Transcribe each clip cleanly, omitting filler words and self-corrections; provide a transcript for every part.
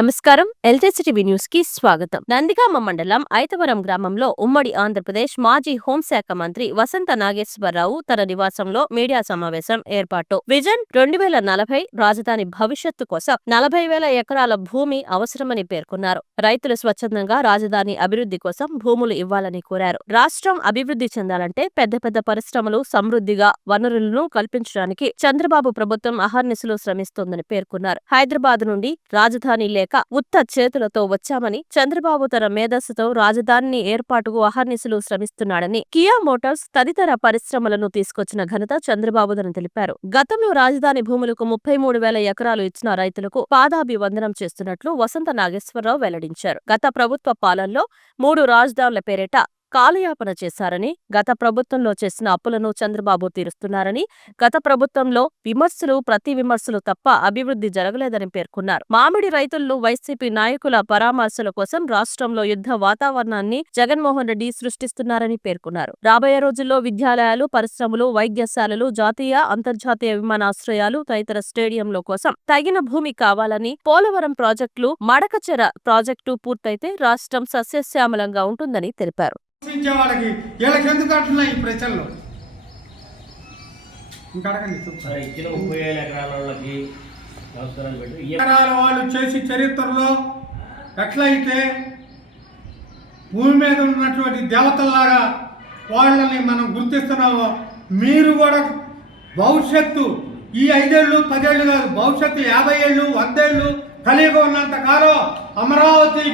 నమస్కారం. ఎల్టీసీటీవీ న్యూస్ కి స్వాగతం. నందిగామ మండలం ఐతవరం గ్రామంలో ఉమ్మడి ఆంధ్రప్రదేశ్ మాజీ హోంశాఖ మంత్రి వసంత నాగేశ్వరరావు తన నివాసంలో మీడియా సమావేశం ఏర్పాటు. విజన్ 2040 రాజధాని భవిష్యత్తు కోసం 40,000 ఎకరాల భూమి అవసరమని పేర్కొన్నారు. రైతులు స్వచ్ఛందంగా రాజధాని అభివృద్ధి కోసం భూములు ఇవ్వాలని కోరారు. రాష్ట్రం అభివృద్ధి చెందాలంటే పెద్ద పెద్ద పరిశ్రమలు సమృద్ధిగా వనరులను కల్పించడానికి చంద్రబాబు ప్రభుత్వం అహర్నిశలు శ్రమిస్తోందని పేర్కొన్నారు. హైదరాబాద్ నుండి రాజధాని లేక ఉత్త చేతులతో వచ్చామని, చంద్రబాబు తన మేధస్సుతో రాజధాని ఏర్పాటుకు అహర్నిశలు శ్రమిస్తున్నాడని, కియా మోటార్స్ తదితర పరిశ్రమలను తీసుకొచ్చిన ఘనత చంద్రబాబుదని తెలిపారు. గతంలో రాజధాని భూములకు 33,000 ఎకరాలు ఇచ్చిన రైతులకు పాదాభివందనం చేస్తున్నట్లు వసంత నాగేశ్వరరావు వెల్లడించారు. గత ప్రభుత్వ పాలనలో 3 రాజధానుల పేరిట కాలయాపన చేశారని, గత ప్రభుత్వంలో చేసిన అప్పులను చంద్రబాబు తీరుస్తున్నారని, గత ప్రభుత్వంలో ప్రతి విమర్శలు తప్ప అభివృద్ధి జరగలేదని పేర్కొన్నారు. మామిడి రైతులను వైసీపీ నాయకుల పరామర్శల కోసం రాష్ట్రంలో యుద్ధ వాతావరణాన్ని జగన్మోహన్ రెడ్డి సృష్టిస్తున్నారని పేర్కొన్నారు. రాబోయే రోజుల్లో విద్యాలయాలు, పరిశ్రమలు, వైద్యశాలలు, జాతీయ, అంతర్జాతీయ విమానాశ్రయాలు, తదితర స్టేడియంల కోసం తగిన భూమి కావాలని, పోలవరం ప్రాజెక్టులు, మడకచెర ప్రాజెక్టు పూర్తయితే రాష్ట్రం సస్యశ్యామలంగా ఉంటుందని తెలిపారు. వాళ్ళకి వీళ్ళకి ఎందుకు అంటున్నాయి ఈ ప్రజల్లో ఎకరాల వాళ్ళు చేసి చరిత్రలో ఎట్లయితే భూమి మీద ఉన్నటువంటి దేవతల్లాగా వాళ్ళని మనం గుర్తిస్తున్నామో, మీరు కూడా భవిష్యత్తు ఈ 5 ఏళ్ళు 10 ఏళ్ళు కాదు, భవిష్యత్తు 50 ఏళ్ళు 100 ఏళ్ళు కలిగి ఉన్నంత కాలం అమరావతి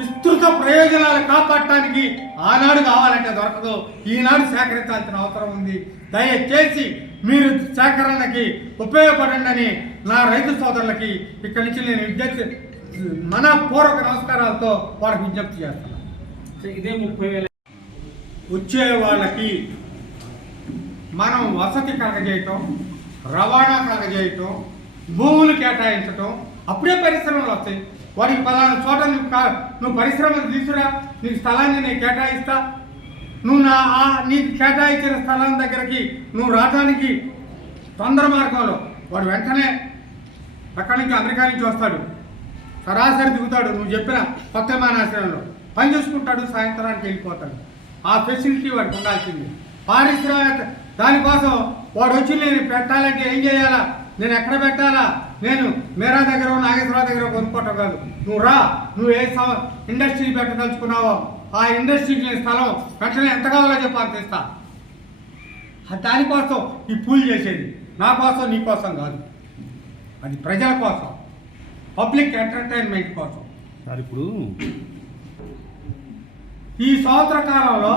విస్తృత ప్రయోజనాలు కాపాడటానికి ఆనాడు కావాలంటే దొరకదు, ఈనాడు సేకరించాల్సిన అవసరం ఉంది. దయచేసి మీరు సేకరణకి ఉపయోగపడండి అని నా రైతు సోదరులకి ఇక్కడి నుంచి నేను మనపూర్వక నమస్కారాలతో వాళ్ళకి విజ్ఞప్తి చేస్తున్నాను. ఇదే 30,000 వచ్చే వాళ్ళకి మనం వసతి కలగజేయటం, రవాణా కలగజేయటం, భూములు కేటాయించటం, అప్పుడే పరిశ్రమలు వస్తాయి. వాడికి పలానా చోట నువ్వు పరిశ్రమలు తీసుకురా, నీకు స్థలాన్ని నేను కేటాయిస్తా, నువ్వు నీకు కేటాయించిన స్థలం దగ్గరికి నువ్వు రావడానికి తొందర మార్గంలో వాడు వెంటనే అక్కడి నుంచి అమెరికా నుంచి వస్తాడు, సరాసరి దిగుతాడు, నువ్వు చెప్పిన కొత్త విమానాశ్రయంలో పని చూసుకుంటాడు, సాయంత్రానికి వెళ్ళిపోతాడు. ఆ ఫెసిలిటీ వాడికి ఉండాల్సింది. పారిశ్రామిక దానికోసం వాడు వచ్చి నేను పెట్టాలంటే ఏం చేయాలా, నేను ఎక్కడ పెట్టాలా, నేను మేరా దగ్గర నాగేశ్వరరావు దగ్గర కొనుక్కోవటం కాదు. నువ్వు రా, నువ్వు ఏ ఇండస్ట్రీ పెట్టదలుచుకున్నావో ఆ ఇండస్ట్రీకి స్థలం వెంటనే ఎంత కావాలో చెప్పి అందిస్తా. దానికోసం ఈ పూల్ చేసేది నా కోసం నీ కోసం కాదు, అది ప్రజల కోసం, పబ్లిక్ ఎంటర్టైన్మెంట్ కోసం. సార్ ఇప్పుడు ఈ సంవత్సర కాలంలో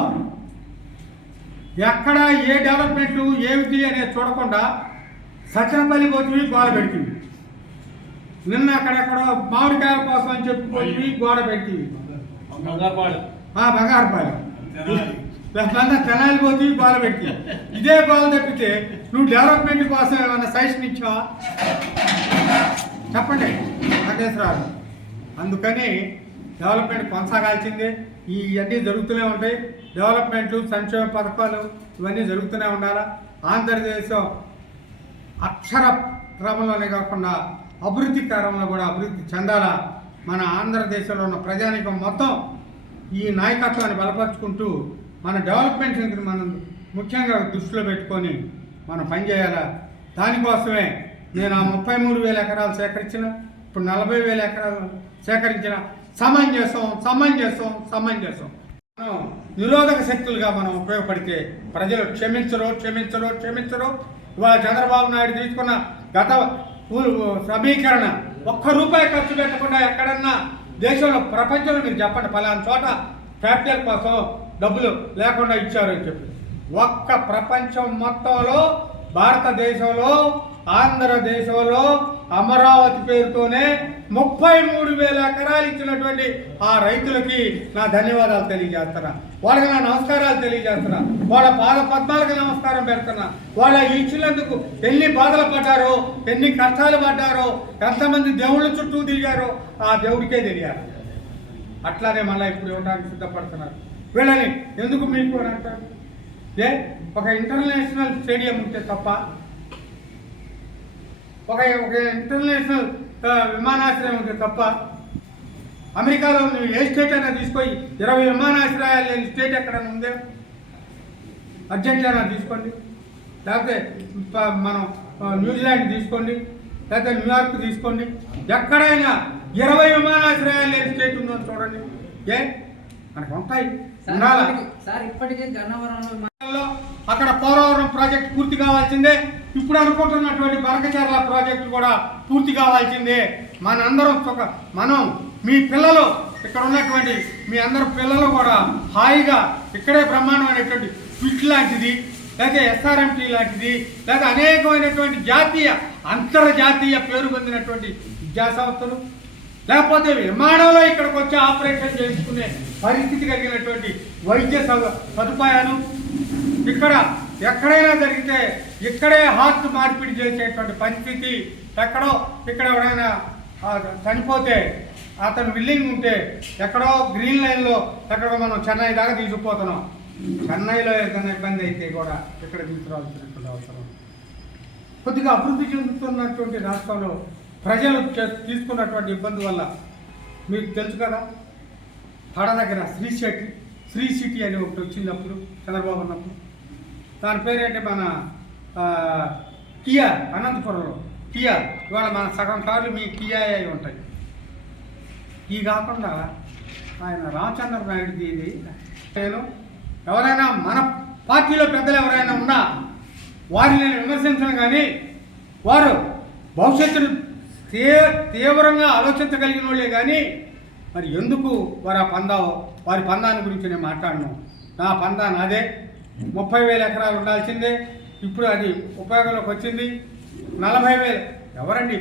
ఎక్కడ ఏ డెవలప్మెంట్లు ఏమిటి అనేది చూడకుండా సత్యనపల్లి పోతుంది, గోడ పెడుతుంది. నిన్న అక్కడెక్కడో మామిడికాయల కోసం అని చెప్పి గోడ పెడుతుంది, బంగారుపాలెం తెనాలి పోతుంది, గోడ పెట్టి. ఇదే గోడ తప్పితే నువ్వు డెవలప్మెంట్ కోసం ఏమైనా సజెషన్ ఇచ్చావా చెప్పండి నాగేశ్వరరావు. అందుకని డెవలప్మెంట్ కొనసాగాల్సిందే. ఇవన్నీ జరుగుతూనే ఉంటాయి. డెవలప్మెంట్లు, సంక్షేమ పథకాలు ఇవన్నీ జరుగుతూనే ఉండాలా. ఆంధ్రదేశం అక్షర క్రమంలోనే కాకుండా అభివృద్ధి క్రమంలో కూడా అభివృద్ధి చెందాలా. మన ఆంధ్రదేశంలో ఉన్న ప్రజానీకం మొత్తం ఈ నాయకత్వాన్ని బలపరుచుకుంటూ మన డెవలప్మెంట్ మనం ముఖ్యంగా దృష్టిలో పెట్టుకొని మనం పనిచేయాలా. దానికోసమే నేను ఆ 33,000 ఎకరాలు సేకరించిన, ఇప్పుడు 40,000 ఎకరాలు సేకరించిన. సమంజసం మనం నిరోధక శక్తులుగా మనం ఉపయోగపడితే ప్రజలు క్షమించరు. ఇవాళ చంద్రబాబు నాయుడు తీసుకున్న గత సమీకరణ, ₹1 ఖర్చు పెట్టకుండా ఎక్కడన్నా దేశంలో ప్రపంచంలో మీరు చెప్పండి పలానా చోట క్యాపిటల్ కోసం డబ్బులు లేకుండా ఇచ్చారు అని చెప్పి. ఒక్క ప్రపంచం మొత్తంలో భారతదేశంలో ఆంధ్రదేశంలో అమరావతి పేరుతోనే 33,000 ఎకరాలు ఇచ్చినటువంటి ఆ రైతులకి నా ధన్యవాదాలు తెలియజేస్తున్నా, వాళ్ళకి నా నమస్కారాలు తెలియజేస్తున్నా, వాళ్ళ పాద పద్మాలకు నమస్కారం పెడుతున్నా. వాళ్ళ ఇచ్చినందుకు ఎన్ని బాధలు పడ్డారో, ఎన్ని కష్టాలు పడ్డారో, ఎంతమంది దేవుళ్ళ చుట్టూ తిరిగారో ఆ దేవుడికే తెలియాలి. అట్లానే మళ్ళీ ఇప్పుడు ఇవ్వడానికి సిద్ధపడుతున్నారు. వీళ్ళని ఎందుకు మీకు అని అంటారు? ఒక ఇంటర్నేషనల్ స్టేడియం ఉంటే తప్ప, ఒక ఇంటర్నేషనల్ విమానాశ్రయం ఉంటే తప్ప అమెరికాలో నువ్వు ఏ స్టేట్ అయినా తీసుకొని 20 విమానాశ్రయాలు లేని స్టేట్ ఎక్కడైనా ఉందే? అర్జెంటీనా తీసుకోండి, లేకపోతే మనం న్యూజిలాండ్ తీసుకోండి, లేకపోతే న్యూయార్క్ తీసుకోండి, ఎక్కడైనా 20 విమానాశ్రయాలు లేని స్టేట్ ఉందో చూడండి. ఏ మనకు ఉంటాయి సార్. ఇప్పటికే గన్నవరంలో అక్కడ పోలవరం ప్రాజెక్ట్ పూర్తి కావాల్సిందే. ఇప్పుడు అనుకుంటున్నటువంటి బరకచర్ల ప్రాజెక్టు కూడా పూర్తి కావాల్సిందే. మనం మీ పిల్లలు ఇక్కడ ఉన్నటువంటి మీ అందరు పిల్లలు కూడా హాయిగా ఇక్కడే బ్రహ్మాండమైనటువంటి స్విచ్ లాంటిది, లేకపోతే ఎస్ఆర్ఎంటీ లాంటిది, లేదా అనేకమైనటువంటి జాతీయ అంతర్జాతీయ పేరు పొందినటువంటి విద్యా సంస్థలు, లేకపోతే విమానంలో ఇక్కడికి వచ్చి ఆపరేషన్ చేసుకునే పరిస్థితి కలిగినటువంటి వైద్య సదుపాయాలు, ఇక్కడ ఎక్కడైనా జరిగితే ఇక్కడే హార్ట్ మార్పిడి చేసేటువంటి పరిస్థితి, ఇక్కడ ఎవరైనా చనిపోతే అతను విల్లింగ్ ఉంటే ఎక్కడో గ్రీన్ లైన్లో ఎక్కడో మనం చెన్నై దాకా తీసుకుపోతున్నాం. చెన్నైలో ఏదైనా ఇబ్బంది అయితే కూడా ఇక్కడ తీసుకురావాల్సినటువంటి అవసరం. కొద్దిగా అభివృద్ధి చెందుతున్నటువంటి రాష్ట్రంలో ప్రజలు తీసుకున్నటువంటి ఇబ్బంది వల్ల మీకు తెలుసు కదా, తడ దగ్గర శ్రీ సిటీ అని ఒకటి వచ్చినప్పుడు చంద్రబాబు ఉన్నప్పుడు దాని పేరేంటి మన కియా, అనంతపురంలో కియా. ఇవాళ మన సగం కార్లు మీ కియా అయి ఉంటాయి. ఈ కాకుండా ఆయన రామచంద్ర నాయుడుది ఇది. నేను ఎవరైనా మన పార్టీలో పెద్దలు ఎవరైనా ఉన్నా వారిని నేను విమర్శించను, కానీ వారు భవిష్యత్తును తీవ్రంగా ఆలోచించగలిగిన వాళ్ళే. కానీ మరి ఎందుకు వారి పందాన్ని గురించి నేను మాట్లాడను. నా పందా నాదే. 30,000 ఎకరాలు ఉండాల్సిందే. ఇప్పుడు అది ఉపయోగంలోకి వచ్చింది. 40,000 ఎవరండి?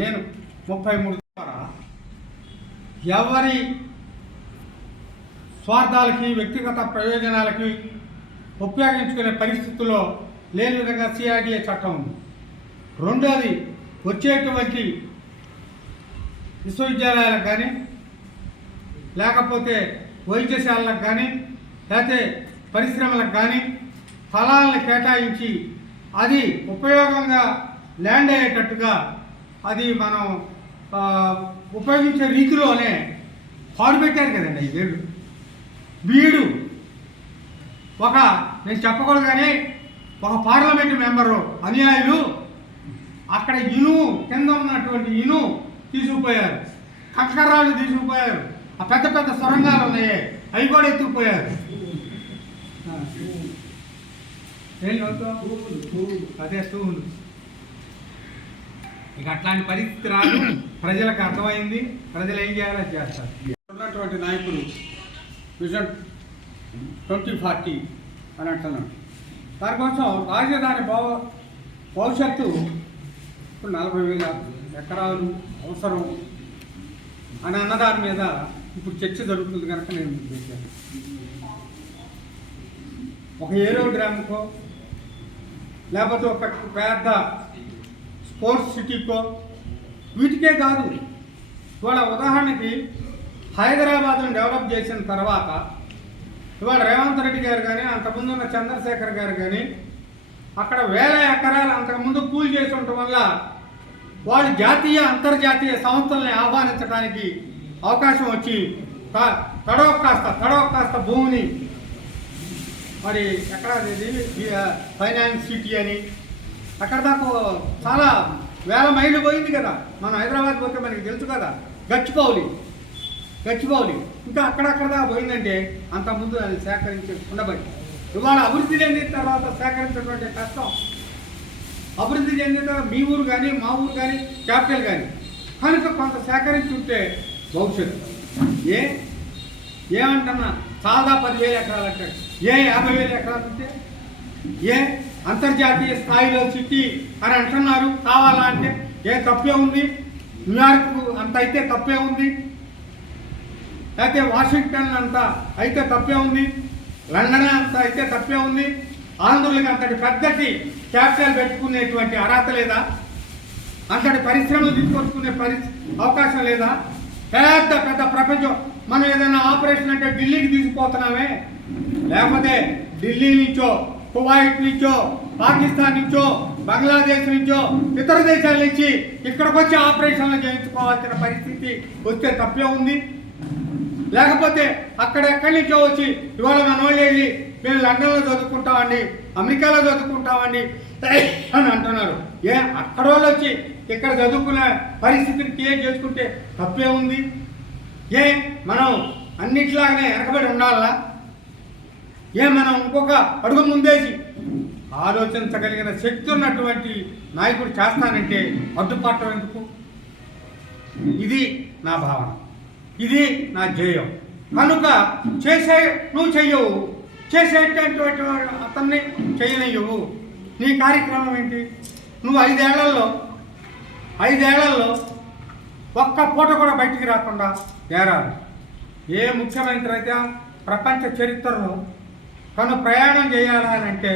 నేను 33 ద్వారా ఎవరి స్వార్థాలకి వ్యక్తిగత ప్రయోజనాలకి ఉపయోగించుకునే పరిస్థితుల్లో లేని విధంగా సిఆర్డిఏ చట్టం ఉంది. రెండోది, వచ్చేటువంటి విశ్వవిద్యాలయాలకు కానీ లేకపోతే వైద్యశాలలకు కానీ లేకపోతే పరిశ్రమలకు కానీ స్థలాలను కేటాయించి అది ఉపయోగంగా ల్యాండ్ అయ్యేటట్టుగా అది మనం ఉపయోగించే రీతిలోనే పాడు పెట్టారు కదండి 5 ఏళ్ళు. వీడు నేను చెప్పకూడదు కానీ ఒక పార్లమెంటు మెంబరు అనుయాయులు అక్కడ కింద ఉన్నటువంటి తీసుకుపోయారు, కంకర్రాళ్ళు తీసుకుపోయారు, ఆ పెద్ద పెద్ద సొరంగాలు ఉన్నాయి అవి కూడా ఎత్తుకుపోయారు. అదే తూములు. ఇక అట్లాంటి పరిస్థితి రాదు. ప్రజలకు అర్థమైంది. ప్రజలు ఏం చేయాలో చేస్తారు. ఉన్నటువంటి నాయకులు విజన్ 2040 అని అంటున్నాడు. దానికోసం రాజధాని భవిష్యత్తు ఇప్పుడు 40,000 ఎకరాలు అవసరం అని అన్నదాని మీద ఇప్పుడు చర్చ జరుగుతుంది కనుక నేను చేశాను. ఒక ఏరోడ్రామ్కో లేకపోతే ఒక పెద్ద స్పోర్ట్స్ సిటీకో వీటికే కాదు. ఇవాళ ఉదాహరణకి హైదరాబాద్ను డెవలప్ చేసిన తర్వాత ఇవాళ రేవంత్ రెడ్డి గారు కానీ అంతకుముందు ఉన్న చంద్రశేఖర్ గారు కానీ అక్కడ 1000 ఎకరాలు అంతకుముందు కూల్ చేసి ఉండటం వల్ల వాళ్ళు జాతీయ అంతర్జాతీయ సంస్థల్ని ఆహ్వానించడానికి అవకాశం వచ్చి తడవ కాస్త భూమిని మరి ఎక్కడ ఫైనాన్స్ సిటీ అని అక్కడ దాకా చాలా 1000 మైళ్ళు పోయింది కదా. మనం హైదరాబాద్ పోతే మనకి తెలుసు కదా, గచ్చిబౌలి ఇంకా అక్కడక్కడ దాకా పోయిందంటే అంతకుముందు అది సేకరించి ఉండబట్టి ఇవాళ అభివృద్ధి చెందిన తర్వాత సేకరించినటువంటి కష్టం. అభివృద్ధి చెందిన తర్వాత మీ ఊరు కానీ మా ఊరు కానీ క్యాపిటల్ కానీ కనుక కొంత సేకరించుంటే భవిష్యత్తు ఏమంటున్నా సాదా 10,000 ఎకరాలు అంటాడు. 50,000 ఎకరాలు ఉంటే అంతర్జాతీయ స్థాయిలో సిటీ అని అంటున్నారు. కావాలా అంటే తప్పే ఉంది? న్యూయార్క్ అంత అయితే తప్పే ఉంది, లేకపోతే వాషింగ్టన్ అంత అయితే తప్పే ఉంది, లండన్ అంత అయితే తప్పే ఉంది. ఆంధ్రులకి అంతటి పెద్దటి క్యాపిటల్ పెట్టుకునేటువంటి అర్హత లేదా? అంతటి పరిశ్రమలు తీసుకొచ్చుకునే అవకాశం లేదా? పెద్ద ప్రపంచం మనం ఏదైనా ఆపరేషన్ అంటే ఢిల్లీకి తీసుకుపోతున్నామే, లేకపోతే ఢిల్లీ నుంచో కువైట్ నుంచో పాకిస్తాన్ నుంచో బంగ్లాదేశ్ నుంచో ఇతర దేశాల నుంచి ఇక్కడికి వచ్చి ఆపరేషన్లు చేయించుకోవాల్సిన పరిస్థితి వస్తే తప్పే ఉంది. లేకపోతే అక్కడెక్కడి నుంచో వచ్చి ఇవాళ మన వాళ్ళు వెళ్ళి మేము లండన్లో చదువుకుంటామండి, అమెరికాలో చదువుకుంటామండి అని అంటున్నారు. అక్కడ వాళ్ళు వచ్చి ఇక్కడ చదువుకునే పరిస్థితిని క్రియేట్ చేసుకుంటే తప్పే ఉంది? మనం అన్నిట్లాగానే వెనకబడి ఉండాలా? మనం ఇంకొక అడుగు ముందేసి ఆలోచించగలిగిన శక్తి ఉన్నటువంటి నాయకుడు చేస్తానంటే అడ్డుపట్టడం ఎందుకు? ఇది నా భావన, ఇది నా ధ్యేయం. కనుక నువ్వు చెయ్యవు, చేసేటటువంటి అతన్ని చెయ్యనివ్వవు. నీ కార్యక్రమం ఏంటి? నువ్వు 5 ఏళ్లలో ఒక్క పూట కూడా బయటికి రాకుండా ఏరాలి. ఏ ముఖ్యమంత్రి అయితే ప్రపంచ చరిత్రలో తను ప్రయాణం చేయాలని అంటే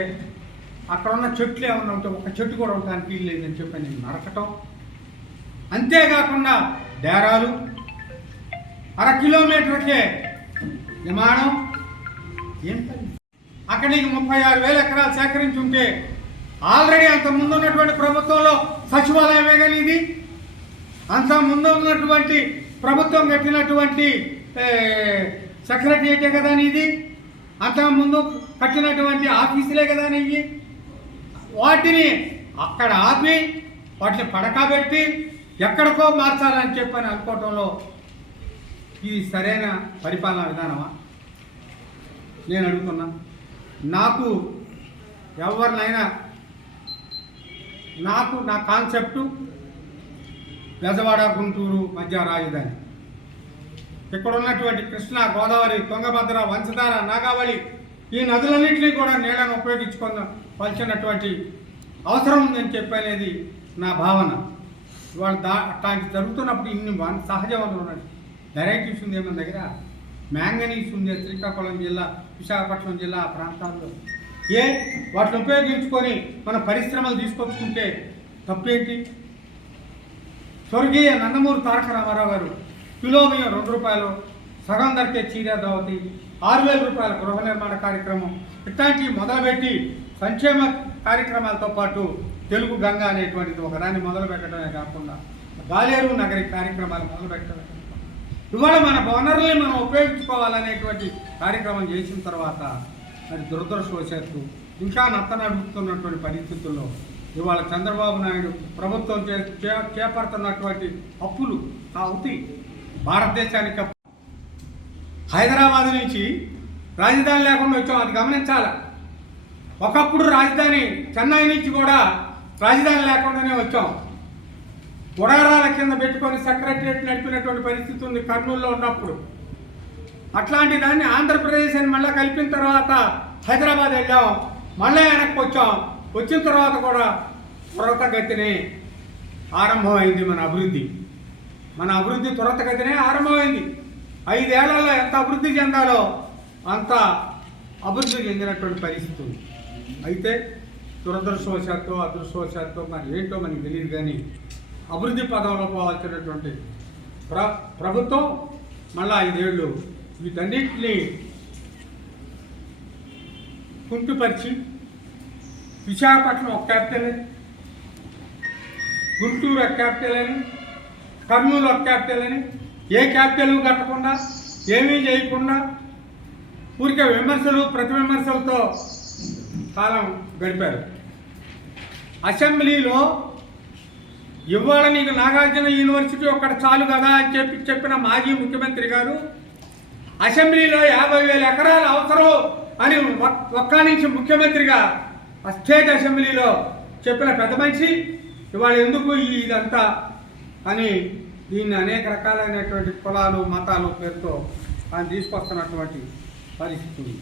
అక్కడ ఉన్న చెట్లు ఏమన్నా ఉంటే ఒక చెట్టు కూడా ఉండడానికి వీలు లేదని చెప్పి నేను నరకటం. అంతేకాకుండా డేరాలు, 1/2 కిలోమీటర్కే విమానం. ఏంటది? అక్కడ నీకు 36,000 ఎకరాలు సేకరించి ఉంటే ఆల్రెడీ అంత ముందు ఉన్నటువంటి ప్రభుత్వంలో సచివాలయమే కానీ ఇది, అంత ముందు ఉన్నటువంటి ప్రభుత్వం కట్టినటువంటి సెక్రటరియటే కదా ఇది, అంత ముందు కట్టినటువంటి ఆఫీసులే కదా ఇవి. వాటిని అక్కడ ఆపి వాటిని పడకబెట్టి ఎక్కడికో మార్చాలని చెప్పని అనుకోవటంలో ఇది సరైన పరిపాలనా విధానమా? నేను అడుగుతున్నా. నాకు ఎవరినైనా నా కాన్సెప్టు బెజవాడ గుంటూరు మధ్య రాజధాని. ఇక్కడ ఉన్నటువంటి కృష్ణా, గోదావరి, తుంగభద్ర, వంశధార, నాగావళి ఈ నదులన్నింటినీ కూడా నీళ్ళను ఉపయోగించుకోవాల్సినటువంటి అవసరం ఉందని చెప్పనేది నా భావన. ఇవాళ అట్లాంటి జరుగుతున్నప్పుడు ఇన్ని సహజ వనరులు ఉన్నాయి. వెరైటీస్ ఉంది మన దగ్గర, మ్యాంగనీస్ ఉంది శ్రీకాకుళం జిల్లా, విశాఖపట్నం జిల్లా ఆ ప్రాంతాల్లో. వాటిని ఉపయోగించుకొని మన పరిశ్రమలు తీసుకొచ్చుకుంటే తప్పేంటి? స్వర్గీయ నందమూరి తారక రామారావు గారు కిలో బియ్యం 2 రూపాయలు, సగం ధరకే చీర దావతి, 6,000 రూపాయల గృహ నిర్మాణ కార్యక్రమం ఇట్లాంటివి మొదలుపెట్టి సంక్షేమ కార్యక్రమాలతో పాటు తెలుగు గంగ అనేటువంటిది ఒకదాన్ని మొదలు పెట్టడమే కాకుండా గాలేరు నగరి కార్యక్రమాలు మొదలుపెట్టడమే కాకుండా ఇవాళ మన వనరుల్ని మనం ఉపయోగించుకోవాలనేటువంటి కార్యక్రమం చేసిన తర్వాత మరి దురదృష్టవశాత్తు ఇంకా నత్తనడుగుతున్నటువంటి పరిస్థితుల్లో ఇవాళ చంద్రబాబు నాయుడు ప్రభుత్వం చేపడుతున్నటువంటి అప్పులు అవుతాయి. భారతదేశానికి హైదరాబాద్ నుంచి రాజధాని లేకుండా వచ్చాం, అది గమనించాలి. ఒకప్పుడు రాజధాని చెన్నై నుంచి కూడా రాజధాని లేకుండానే వచ్చాం. గుడారాల కింద పెట్టుకొని సెక్రటరియట్ నడిపినటువంటి పరిస్థితి ఉంది కర్నూలులో ఉన్నప్పుడు. అట్లాంటి దాన్ని ఆంధ్రప్రదేశ్ అని మళ్ళీ కలిపిన తర్వాత హైదరాబాద్ వెళ్ళాం, మళ్ళీ వెనక్కి వచ్చాం. వచ్చిన తర్వాత కూడా త్వరతగతినే ఆరంభమైంది మన అభివృద్ధి త్వరతగతినే ఆరంభమైంది. 5 ఏళ్లలో ఎంత అభివృద్ధి చెందాలో అంత అభివృద్ధి చెందినటువంటి పరిస్థితి ఉంది. అయితే దురదృష్టవశాత్తు అదృష్టవశాత్తు మరి ఏంటో మనకి తెలియదు కానీ అభివృద్ధి పదంలో పోవాల్సినటువంటి ప్రభుత్వం మళ్ళీ 5 ఏళ్ళు వీటన్నిటిని కుంటుపరిచి విశాఖపట్నం ఒక క్యాపిటల్ అని, గుంటూరు ఒక క్యాపిటల్ అని, కర్నూలు ఒక క్యాపిటల్ అని, ఏ క్యాపిటల్ కట్టకుండా ఏమీ చేయకుండా ఊరికే ప్రతి విమర్శలతో కాలం గడిపారు. అసెంబ్లీలో ఇవాళ నీకు నాగార్జున యూనివర్సిటీ ఒక్కడ చాలు కదా అని చెప్పిన మాజీ ముఖ్యమంత్రి గారు అసెంబ్లీలో 50,000 ఎకరాలు అవసరం అని ఒక్క నుంచి ముఖ్యమంత్రిగా ఆ స్టేట్ అసెంబ్లీలో చెప్పిన పెద్ద మనిషి ఇవాళ ఎందుకు ఇదంతా అని దీన్ని అనేక రకాలైనటువంటి కులాలు మతాలు పేరుతో ఆయన తీసుకొస్తున్నటువంటి పరిస్థితి ఉంది.